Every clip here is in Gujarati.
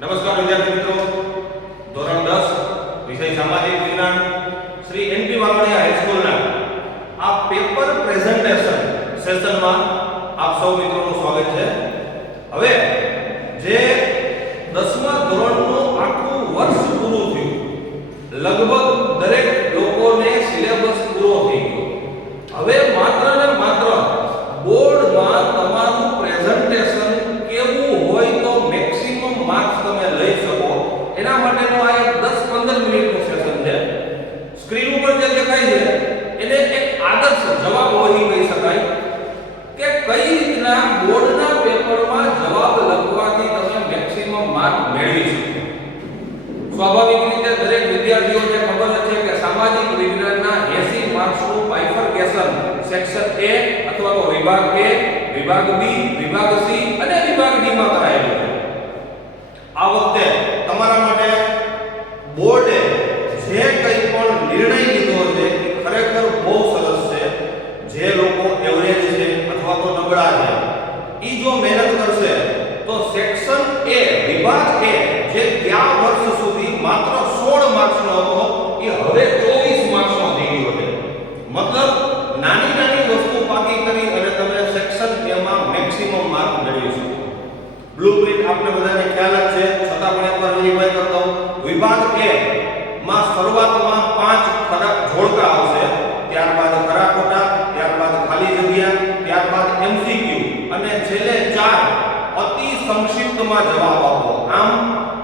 નમસ્કાર વિદ્યાર્થી મિત્રો, ધોરણ 10 વિષય સામાજિક વિજ્ઞાન શ્રી એનપી વાઘોડિયા હાઈસ્કૂલના આ પેપર પ્રેઝન્ટેશન સેશનમાં આપ સૌ મિત્રોનું સ્વાગત છે. હવે જે 10મા ધોરણનું આખું વર્ષ પૂરું થયું, લગભગ દરેક લોકોને સિલેબસ પૂરો થઈ ગયો. હવે માત્ર ને માત્ર બોર્ડમાં તમારું પ્રેઝન્ટેશન કેવું હોય તો મેક્સિમમ માર્ક્સ તમે લઈ શકો એના માટેનો આ એક 10-15 મિનિટનું સેશન છે. સ્ક્રીન ઉપર જે દેખાય છે એને એક આદર્શ જવાબ વહી કહી શકાય કે કઈ રીતના બોર્ડના પેપરમાં જવાબ લખવાથી તમે મેક્સિમમ માર્ક મેળવી શકો. સ્વાભાવિક રીતે દરેક વિદ્યાર્થીઓને ખબર છે કે સામાજિક વિજ્ઞાનના 80 માર્ક્સનું બાયફર્કેશન સેક્શન A અથવા તો વિભાગ A, વિભાગ B, વિભાગ C અને વિભાગ D માં કરાયેલું છે. આ વખતે તમારા માટે બોર્ડે જે કંઈ પણ નિર્ણય લીધો છે એ ખરેખર બહુ સરસ છે. જે લોકો એવરેજ છે અથવા તો નબળા છે ઈ જો મહેનત કરશે તો સેક્શન A, વિભાગ A જે ગયા વર્ષ સુધી માત્ર 16 માર્ક્સનો હતો એ હવે 24 માર્ક્સનો થઈ ગયો છે. મતલબ નાની નાની વસ્તુ બાકી કરી અને તમે સેક્શન A માં મેક્સિમમ માર્ક મેળવી શકો. બ્લુપ્રિન્ટ આપને બધાને ખ્યાલ જ છે, છતાં પણ એકવાર રિવાઇઝ કરતો હું. વિભાગ A માં શરૂઆતમાં 5 ખરા જોડકા આવશે, ત્યારબાદ ખરા ખોટા, ત્યારબાદ ખાલી જગ્યા, ત્યારબાદ MCQ અને છેલ્લે 4 અતિ સંક્ષિપ્તમાં જવાબ આપો. આમ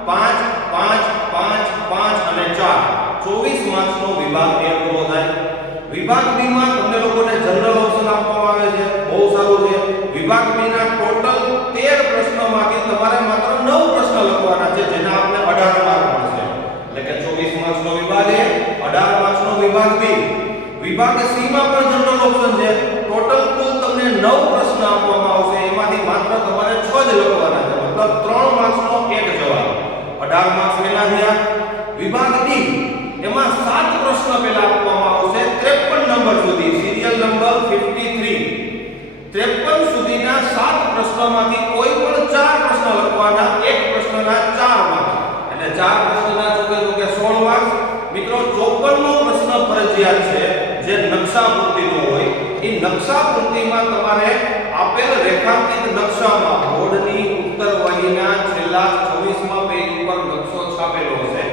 5 5 5 5 અને 4 24 માર્ક્સનો વિભાગ A પૂરો થાય. વિભાગ B માં તમને લોકોને જનરલ ઓપ્શન આપવામાં આવે છે, બહુ સારું છે. વિભાગ B ના ટોટલ 13 પ્રશ્નોમાંથી તમારે માત્ર 9 પ્રશ્ન લખવાના છે, જેના આપણે 18 માર્ક મળશે. એટલે કે 24 માર્ક્સનો વિભાગ A, 18 માર્ક્સનો વિભાગ B. વિભાગ C માં પણ જનરલ ઓપ્શન છે. ટોટલ કુલ તમને 9 પ્રશ્ન આપવામાં આવશે, એમાંથી માત્ર તમારે 6 જ લખવાના છે. મતલબ 3 માર્ક્સનો એક જવાબ. 18 માર્ક્સ પહેલા થયા. વિભાગ D એમાં 7 પ્રશ્ન પહેલા આપવામાં આવશે 53 નંબર સુધી, સિરિયલ નંબર 53. 53 સુધીના 7 પ્રશ્નોમાંથી કોઈ પણ 4 પ્રશ્ન લખવાના, એક પ્રશ્નના 4 માર્ક. એટલે 4 પ્રશ્નના ચોકે 16 માર્ક. મિત્રો 54મો પ્રશ્ન ફરજિયાત છે જે નકશા પૂર્તિનો હોય. એ નકશા પૂર્તિમાં તમારે આપેલ રેખાંકિત નકશામાં બોર્ડની ઉત્તરવાહીના છેલ્લા 26મા પેજ ઉપર નકશો છાપેલો હશે.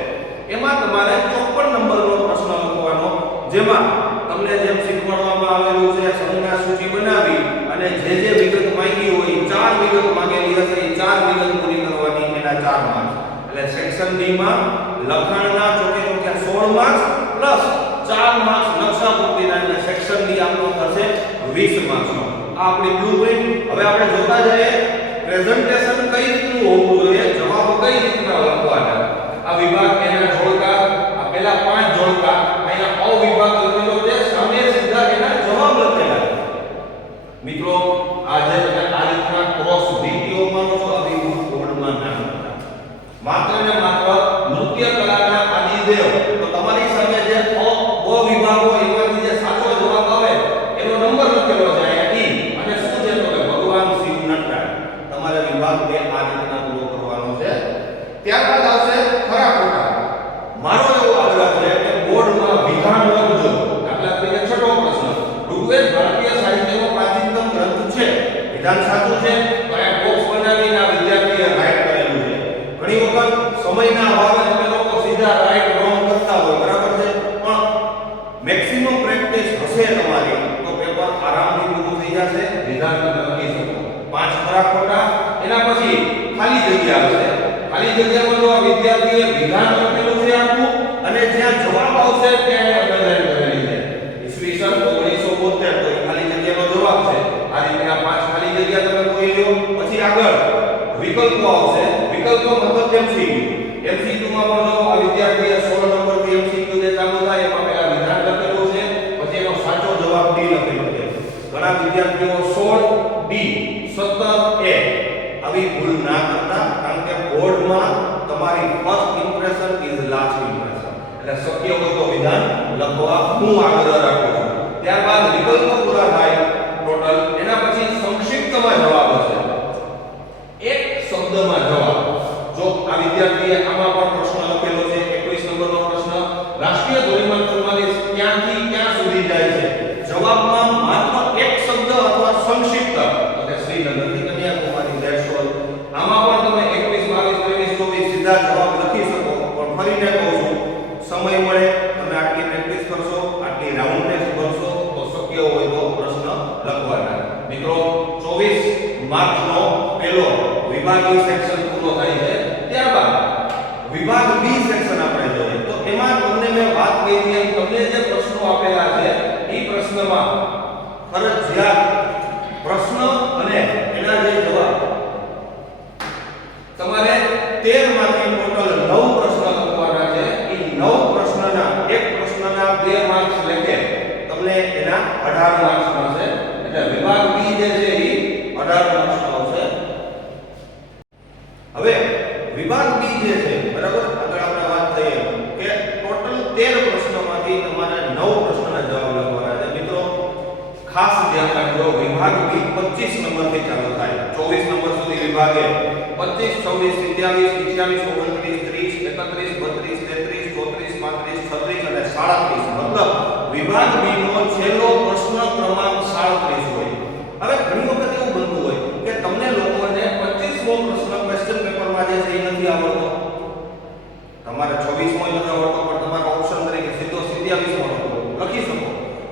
એમાં તમારે 54 નંબરનો પ્રશ્ન લખવાનો, જેમાં તમને જેમ શીખવાડવામાં આવેલું છે સંજ્ઞા સૂચિ બનાવી અને જે વિગત માંગી હોય 4 વિગત માંગેલી હશે એ 4 વિગત પૂરી કરવાની, એના 4 માર્ક. એટલે સેક્શન D માં લખાણના ચોકે 16 માર્ક્સ પ્લસ 4 માર્ક્સ નકશા પૂર્તિના, એટલે સેક્શન D આપણું થશે 20 માર્ક્સનો. આ આપણી બ્લુપ્રિન્ટ. હવે આપણે જોતા જઈએ પ્રેઝન્ટેશન કઈ રીતનું હોવું જોઈએ, જવાબ કઈ રીતના લખવાના. આ વિભાગ એના જોડકા, આ પહેલા 5 જોડકા, અહીંયા અવિભાગ લખેલો છે, સામે સીધા એના જવાબ લખેલા. મિત્રો આજે તમે આ રીતના ક્રોસ લીટીઓ મારો છો, આ વિભાગ બોર્ડમાં ના લખતા. માત્ર ને માત્ર નૃત્ય કલાના આદિદેવ, તો તમારી સામે જે અ વિભાગ હોય એમાંથી જે સાચો જવાબ આવે એનો નંબર લખેલો છે અહીંયા E, અને શું છે તો કે ભગવાન શિવ નટરાજ. તમારે વિભાગ 2 આ રીતના પૂરો કરવાનો છે. ત્યારબાદ આવશે ખરા ખોટા. મારો એવો આગ્રહ છે કે બોર્ડમાં વિધાન લખજો. દાખલા તરીકે છઠ્ઠો પ્રશ્ન, ઋગ્વેદ ભારતીય સાહિત્યનો પ્રાચીનતમ ગ્રંથ છે. વિધાન સાચું છે તો આ બોક્સ બનાવીને આ વિદ્યાર્થીએ રાઈટ કરેલું છે. ઘણી વખત સમયના અભાવે તમે લોકો સીધા રાઈટ રોંગ કરતા હોય, બરાબર છે, પણ મેક્સિમમ પ્રેક્ટિસ હશે તમારી તો પેપર આરામથી પૂરું થઈ જશે. વિધાન તમે લખી શકો. 5 ખરા ખોટા, એના પછી ખાલી જગ્યા આવશે. ખાલી જગ્યામાં તો આ વિદ્યાર્થીએ વિધાન લખેલું છે આખું, અને જ્યાં જવાબ આવશે ત્યાં અંડરલાઈન કરેલી છે. ઈસવીસન 1972 તો ખાલી જગ્યાનો જવાબ છે. આ રીતે આ 5 ખાલી જગ્યા તમે કોઈ લો. પછી આગળ વિકલ્પો આવશે. વિકલ્પો મતલબ MCQ માં પણ જો આ વિદ્યાર્થીએ 16 નંબરથી MCQ જે ચાલુ થાય એમાં પહેલા વિધાન લખેલું છે, પછી એનો સાચો જવાબ D લખેલો છે. ઘણા વિદ્યાર્થીઓ 16 D 17 A આવી ભૂલ ના કરતા, કારણ કે બોર્ડમાં તમારી first impression is last impression. એટલે શક્ય હોય તો વિધાન લખવા હું આગ્રહ રાખું છું. ત્યારબાદ વિકલ્પો પૂરા થાય ટોટલ, એના પછી સંક્ષિપ્તમાં જવાબ હશે. એક શબ્દમાં જવાબ. જો આ વિદ્યાર્થી રાષ્ટ્રીય ધોરીમાર્ગ 44 ક્યાંથી ક્યાં સુધી જાય છે? જવાબમાં માત્ર એક શબ્દ અથવા સંક્ષિપ્ત એટલે શ્રીનગરથી કન્યાકુમારી ધેટ્સ ઓલ. આમાં પણ તમે 21 22 23 24 સીધા જવાબ લખી શકો, પણ ફરીને કહું છું સમય મળે તમે આટલી પ્રેક્ટિસ કરશો, આટલી રાઉન્ડ ટેસ્ટ કરશો તો શક્ય હોય તો પ્રશ્ન લખવાના. મિત્રો 24 માર્ક્સનો પહેલો વિભાગીય સેક્શન પૂરો થાય છે. ત્યારબાદ વિભાગ બી સેક્શન આપણે જોઈએ તો એમાં તમને મેં વાત કરી હતી તમને જે પ્રશ્નો આપેલા છે એ પ્રશ્નમાં ફરજિયાત પ્રશ્ન અને એના જે જવાબ તમારે 13 માંથી ટોટલ 9 પ્રશ્ન લખવાના છે. એ 9 પ્રશ્નના એક પ્રશ્નના 2 માર્ક્સ લેકે તમને એના 18 માર્ક્સ મળશે. એટલે વિભાગ બી જે છે એ 18 માર્ક્સ આવશે. હવે વિભાગ બી જે છે બરાબર આગળ આપણે વાત કરીએ કે ટોટલ 13 પ્રશ્નોમાંથી તમારે 9 પ્રશ્નના જવાબ લખવાના છે. મિત્રો ખાસ ધ્યાન રાખજો વિભાગ બી 25 નંબરથી ચાલુ થાય. 24 નંબર સુધી વિભાગે 25 26 27 28 29 30 31 32 33 34 35 36 અને 37 મતલબ વિભાગ બી નો છેલ્લો પ્રશ્ન ક્રમાંક 37 હોય. હવે ઘણી વખત એવું બનતું હોય કે તમને લોકોને 25મો પ્રશ્ન ક્વેશ્ચન પેપરમાં જે છે એ નથી આવડતો. તમારે 26મો નથી આવડતો પણ તમારો ઓપ્શન તરીકે સીધો 27મો લખી શકો.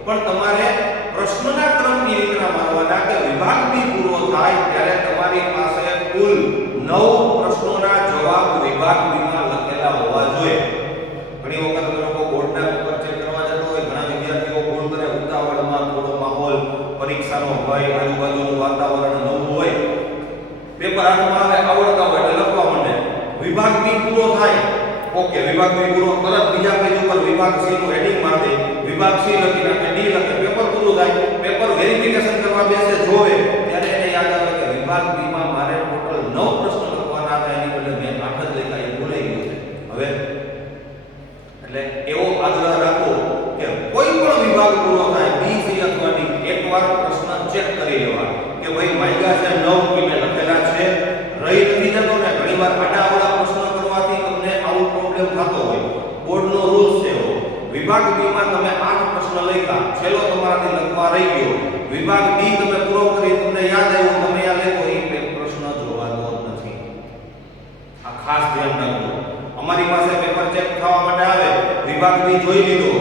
પણ તમારે પ્રશ્નના ક્રમ એ રીતના મારવાના કે વિભાગ બી પૂરો થાય ત્યારે તમારી પાસે કુલ 9 પ્રશ્નોના જવાબ વિભાગ બીમાં લખેલા હોવા જોઈએ. ઘણી વખત તમે લોકો બોર્ડના પેપર ચેક કરવા જતા હોય ઘણા વિદ્યાર્થીઓ ભૂલ કરે ઉતાવળમાં થોડો માહોલ પરીક્ષાનો ભય આજુબાજુનું વાતાવરણ નવું હોય પેપર હાથમાં આવે આવડતા હોય એટલે લખવા માંડે. વિભાગ બી પૂરો થાય ઓકે વિભાગ બી પૂરો તરત બીજા પેજ ઉપર વિભાગ સી નું હેડિંગ મારી દે વિભાગ સી લખી નાખે ડી લખે પેપર પૂરું થાય. પેપર વેરિફિકેશન કરવા બેસે જોવે ત્યારે એને યાદ આવે કે વિભાગ બી માં મારે ટોટલ 9 પ્રશ્નો લખવાના હતા એની બદલે મેં 8 જ લખ્યા એ ભૂલાઈ ગયું છે. હવે એટલે એવો આગ્રહ રાખો કે કોઈ પણ વિભાગ પૂરો થાય બી સી અથવા ડી એકવાર પ્રશ્ન ચેક કરી લેવા કે ભાઈ માયગા છે 9 કે મેં લખેલા છે રહી નથી જતો ને ઘણીવાર આડાઅવળા પ્રશ્ન કરવાથી તમને આવો પ્રોબ્લેમ થતો હોય. બોર્ડનો રૂલ્સ છે એવો વિભાગ બી માં તમે 8 પ્રશ્ન લખ્યા છેલ્લો તમારાથી લખવા રહી ગયો વિભાગ ડી તમે પૂરો કરી તમને યાદ આવ્યું તમે આ લખો એ પ્રશ્ન જોવાનો નથી. આ ખાસ ધ્યાન રાખજો. અમારી પાસે પેપર ચેક થવા માટે આવે વિભાગ બી જોઈ લીધો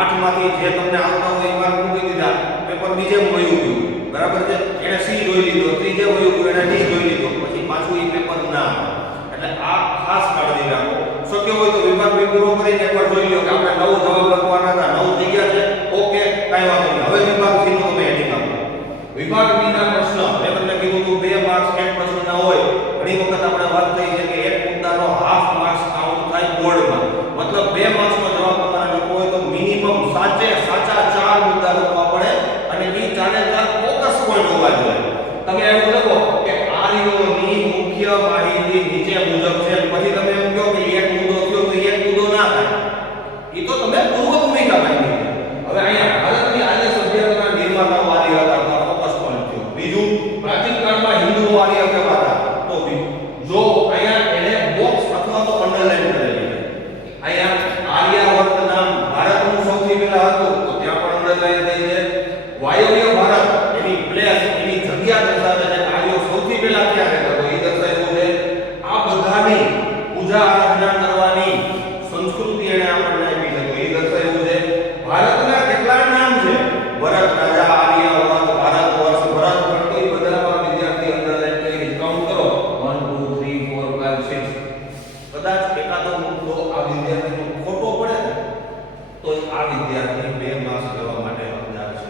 8 માંથી જે તમને આવતા હોય એ માર્ક મૂકી દીધા પેપર બીજે વયું ગયું બરાબર છે. એને સી જોઈ લીધો ત્રીજે વયું ગયું એને ડી જોઈ લીધો પછી પાછું એ પેપર ના એટલે આ ખાસ કાળજી રાખો. શક્ય હોય તો વિભાગ બી પૂરો કરીને એકવાર જોઈ લો કે આપણે 9 જવાબ લખવાના હતા 9 થઈ ગયા છે ઓકે કાઈ વાંધો નહીં. હવે વિભાગ સી નો તમે હેડિંગ આપો. વિભાગ બી ના પ્રશ્ન મેં તમને કીધું હતું 2 માર્ક્સ એક પ્રશ્નના હોય. ઘણી વખત આપણે વાત થઈ છે કે એક મુદ્દાનો હાફ માર્ક્સ કાઉન્ટ થાય બોર્ડમાં મતલબ 2 માર્ક્સનો જવાબ તમારે લખવો હોય તો મિનિમમ સાચા 4 મુદ્દા લખવા પડે અને એ 4 ફોકસ પોઈન્ટ હોવા જોઈએ. તમે એવું લખો કે આર્યોની મુખ્ય માહિતી નીચે મુજબ છે પછી તમે એમ કહો કે એક મુદ્દો થયો તો એક મુદ્દો ના થાય એ તો તમે પૂર્વ ભૂમિકા બાંધી. હવે અહીંયા ભારતની આર્ય સભ્યતાના નિર્માતાઓ આર્ય હતા ફોકસ પોઈન્ટ થયો. બીજું પ્રાચીન કાળમાં હિન્દુઓ આર્ય કહેવાતા તો જો અહીંયા એને બોક્સ અથવા તો અંડરલાઈન કરેલી છે. અહીંયા આર્યાવર્ત નામ ભારતનું સૌથી પહેલા હતું તો ત્યાં પણ અંડરલાઈન થઈ છે. વાયવ્ય ભારત એની પ્લેસ એની જગ્યા દર્શાવે છે આર્યો સૌથી પહેલા ક્યાં રહેતા તો એ દર્શાવ્યું છે. આ બધાની પૂજા આરાધના કરવાની સંસ્કૃતિ એને આપણને આપી છે તો એ દર્શાવ્યું છે. ભારતના કેટલા નામ છે ભરત રાજા આર્યાવર્ત ભારત વર્ષ ભરત ખંડ એ બધામાં વિદ્યાર્થી અંડરલાઈન કરી કાઉન્ટ કરો 1 2 3 4 5 6 કદાચ એકાદો મુદ્દો આ વિદ્યાર્થીનો ખોટો પડે ને તો આ વિદ્યાર્થી 2 માર્ક્સ લેવા માટે હકદાર છે.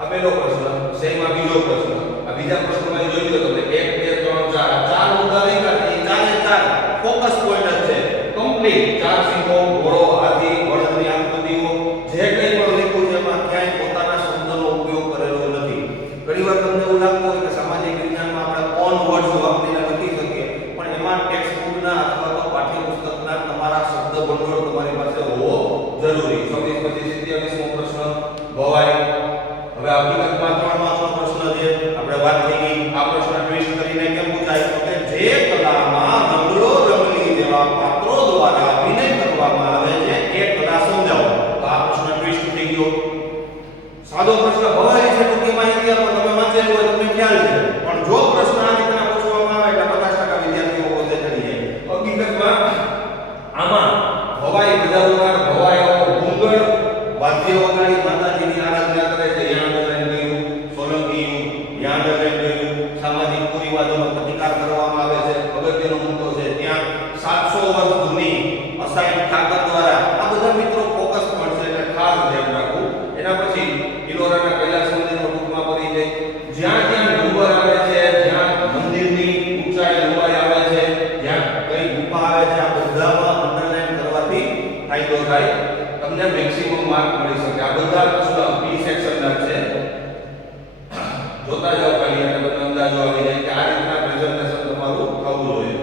આ પહેલો પ્રશ્ન સેમાં બીજો પ્રશ્ન આ બીજા પ્રશ્નમાં જોઈ લો તમે 1 2 3 4 ચાર મુદ્દા લખ્યા એ ચારે ચાર ફોકસ પોઈન્ટ જ છે કમ્પ્લીટ. ચાર સિંહો ઘોડો હાથી બળદની આકૃતિઓ જે કંઈ પણ લખ્યું છે એમાં ક્યાંય પોતાના શબ્દનો ઉપયોગ કરેલો નથી. ઘણીવાર તમને એવું લાગતું હોય કે સામાજિક વિજ્ઞાનમાં આપણે ઓન વર્ડ્સ વાપરીને લખી શકીએ પણ એમાં ટેક્સ્ટ બુકના અથવા તો પાઠ્યપુસ્તકના તમારા શબ્દ ભંડોળ તમારી પાસે હોવો જરૂરી. 24 25 27મો પ્રશ્ન ભવાય. હવે હકીકતમાં 3 માર્ક્સનો પ્રશ્ન છે આપણે વાત થઈ ગઈ. આ પ્રશ્ન ટ્વિસ્ટ કરીને કેમ પૂછાય તો કે જે કલામાં રંગલો રંગલી જેવા પાત્રો દ્વારા અભિનય કરવામાં આવે છે એક તમને મેક્સિમમ માર્ક મળી શકે. આ બધા પ્રશ્નો બી સેક્શનના છે. જોતા જાઓ ખાલી એટલે તમને અંદાજો આવી જાય કે આ રીતના પ્રેઝન્ટેશન તમારું થવું જોઈએ.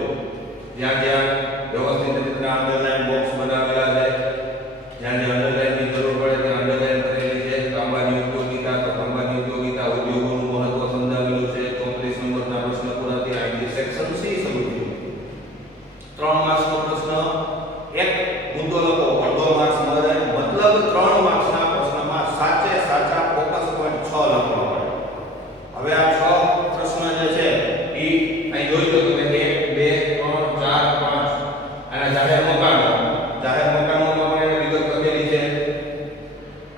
જ્યાં જ્યાં વ્યવસ્થિત રીતના અંડરલાઈન બોક્સ બનાવેલા છે, જ્યાં જ્યાં અંડરલાઈનની જરૂર પડે ત્યાં અંડરલાઈન કરેલી છે. તાંબાની ઉપયોગિતા, તો તાંબાની ઉપયોગિતા, ઉદ્યોગોનું મહત્વ સમજાવેલું છે. 34 નંબરના પ્રશ્ન પૂરા થયા. અહીંથી સેક્શન સી શરૂ થયું. 3 માર્ક્સનો પ્રશ્ન, એક મુદ્દો લખો, અડધો માર્ક્સ મળે. મતલબ 3 માર્ક્સના પ્રશ્નમાં સાચે સાચા ફોકસ પોઈન્ટ 6 લખવા પડે. હવે આ 6 પ્રશ્ન જે છે ઈ અહીં જોઈ લો તમે 1 2 3 4 5 અને જાહેર મકાનોમાં પણ એની વિગત લખેલી છે.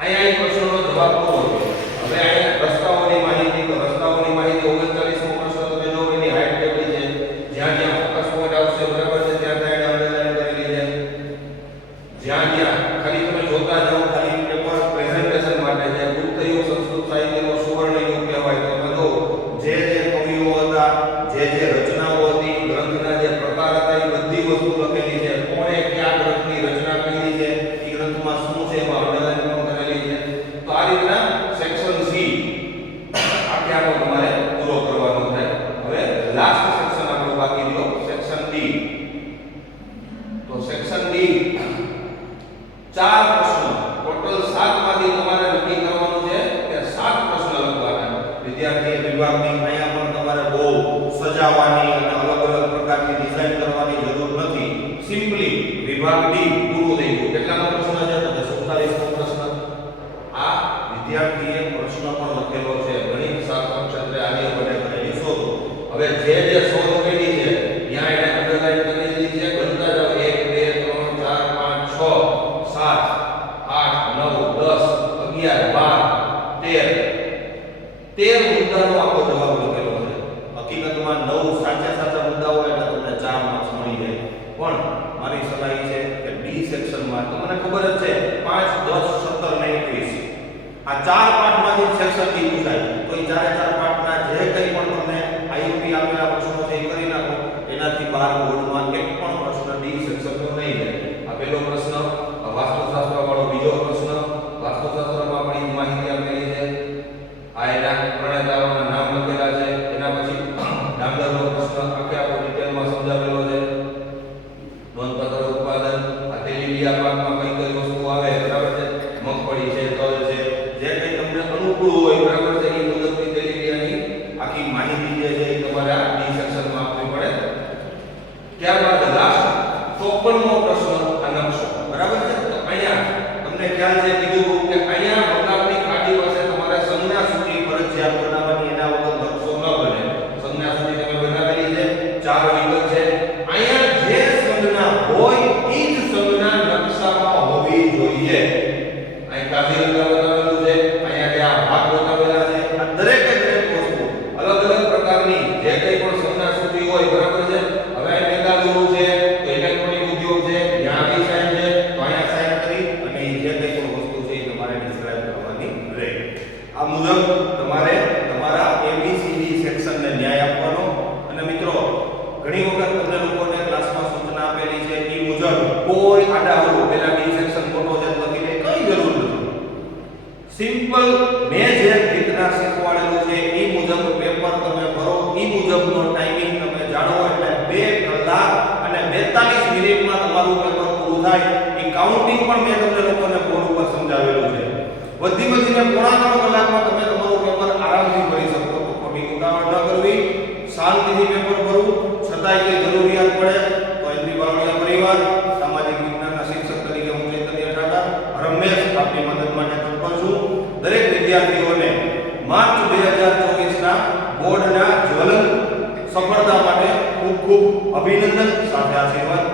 અહીંયા એક પ્રશ્નનો જવાબ પૂરો છે. હવે અહીંયા રસ્તાઓની માહિતી, તો રસ્તાઓની માહિતી 39મો પ્રશ્ન તમે જો એની હાઈટ કેટલી છે, જ્યાં જ્યાં ફોકસ પોઈન્ટ આવશે બરાબર છે ત્યાં ત્યાં એને અંડરલાઈન કરેલી છે. જ્યાં જ્યાં ખાલી તમે જોતા જાઓ, ખાલી પેપર પ્રેઝન્ટેશન માટે છે. ગુપ્ત યુગ સંસ્કૃત સાહિત્યનો સુવર્ણ યુગ કહેવાય. તો તમે જો જે કવિઓ હતા, જે રચનાઓ હતી, ગ્રંથના જે પ્રકાર હતા, એ બધી વસ્તુ લખેલી છે. કોણે કયા ગ્રંથની રચના કરી છે, એ ગ્રંથમાં શું છે એમાં અંડરલાઈન પણ કરેલી છે. તો આ રીતના સેક્શન સી આખેઆખો તમારે પૂરો કરવાનો થાય. હવે લાસ્ટ સેક્શન આપણું બાકી રહ્યો સેક્શન ડી. તો સેક્શન ડી 4 પ્રશ્નો, ટોટલ 7 માંથી તમારે નક્કી કરવાનું છે કે 7 પ્રશ્ન લખવાના. વિદ્યાર્થી વિભાગની અહીંયા પણ તમારે બહુ સજાવવાની અને અલગ અલગ પ્રકારની ડિઝાઇન કરવાની જરૂર નથી. સિમ્પલી વિભાગ ડી પૂરું થઈ ગયું. કેટલામો પ્રશ્ન છે? તો 47મો પ્રશ્ન. આ વિદ્યાર્થીએ પ્રશ્ન પણ લખેલો છે. ગણિત શાસ્ત્ર ક્ષેત્રે આર્ય ભટ્ટે કરેલી શોધ. હવે જે શોધ કરેલી છે ત્યાં એને અંડરલાઈન કરેલી છે. ગણતા જાઓ 1 2 3 4 5 6 7 8 9 10 11 12 13 મુદ્દાનો આખો જવાબ લખેલો છે. હકીકતમાં 9 સાચા મુદ્દાઓ એટલે તમને 4 માર્ક્સ મળી જાય. પણ મારી સલાહ એ છે કે ડી સેક્શનમાં તો મને ખબર જ છે 5 10 17 ને 21 આ 4 પાઠમાંથી સેક્શન ડી પૂછાય. તો એ 4 પાઠના જે કંઈ પણ તમને આઈયુપી આપેલા પ્રશ્નો છે એ કરી નાખો. એનાથી બહાર બોર્ડમાં એક પણ પ્રશ્ન ડી સેક્શનનો નહીં જાય. આ પહેલો પ્રશ્ન, વાસ્તુશાસ્ત્ર વાળો બીજો પ્રશ્ન. વાસ્તુશાસ્ત્રમાં પણ એ માહિતી આપેલી છે. આ એના પ્રણેતાઓના નામ લખેલા છે. એના પછી ડાંગરનો પ્રશ્ન આખે આખો ડિટેલમાં સમજાવેલો છે. નોંધપાત્ર ઉત્પાદન, આ તેલીબિયા પાકમાં કઈ કઈ વસ્તુ આવે બરાબર છે, મગફળી છે, તલ છે, જે કંઈ તમને અનુકૂળ હોય બરાબર છે એ મુજબની તેલીબિયાની આખી માહિતી જે છે એ તમારે આ ડી સેક્શનમાં આપવી પડે. ત્યારબાદ લાસ્ટ 54મો પ્રશ્ન આ નકશો બરાબર છે. તો અહીંયા તમને ખ્યાલ છે કીધું કે અહીંયા મકાનની ખાડી પાસે તમારે સંજ્ઞા સૂચિ ફરજિયાત બનાવવાની. એના વગર નકશો ન બને. સંજ્ઞા સૂચિ તમે બનાવેલી છે, 4 વિગત છે. અહીંયા જે સંજ્ઞા હોય એ જ સંજ્ઞા નકશામાં હોવી જોઈએ. અહીં કાઝીરંગા બતાવેલું છે, અહીંયા જે આ ભાગ બતાવેલા છે, આ દરેક વસ્તુ અલગ અલગ પ્રકારની જે કંઈ પણ સંજ્ઞા સૂચિ હોય બરાબર છે. હવે અહીં બેંગાલુરુ છે, તો ઇલેક્ટ્રોનિક ઉદ્યોગ છે, ત્યાં આવી સાઈન છે, તો અહીંયા સાઈન કરી અને જે કંઈ પણ વસ્તુ છે એ તમારે ડિસ્ક્રાઇબ કરવાની રહે. આ મુજબ તમારે તમારા એબીસીડી સેક્શનને ન્યાય આપવાનો. અને મિત્રો ઘણી વખત તમને લોકોને ક્લાસમાં સૂચના આપેલી છે એ મુજબ કોઈ આડાઅવળું પેલા ડી સેક્શન ફોટો જે લખીને કઈ જરૂર નથી. સિમ્પલ મેં જે રીતના શીખવાડેલું છે એ મુજબ પેપર તમે ભરો. એ મુજબનો ટાઈમિંગ તમે જાણો એટલે 2 કલાક અને 42 મિનિટમાં તમારું પેપર પૂરું થાય. એ કાઉન્ટિંગ પણ મેં તમને લોકોને બોર્ડ ઉપર સમજાવેલું છે. વધીને પોણા 3 કલાકમાં તમે તમારું પેપર આરામથી ભરી શકો. તો ખોટી ઉતાવળ ન કરવી, શાંતિથી પેપર ભરવું. છતાંય કોઈ જરૂરિયાત પડે તો એમની બાળકીય પરિવાર સામાજિક વિજ્ઞાનના શિક્ષક તરીકે હું ચૈતન્ય ઠાકર હંમેશ આપની મદદ માટે તત્પર છું. દરેક વિદ્યાર્થીઓને માર્ચ 2024ના બોર્ડના જ્વલંત સફળતા માટે ખૂબ ખૂબ અભિનંદન સાથે આશીર્વાદ.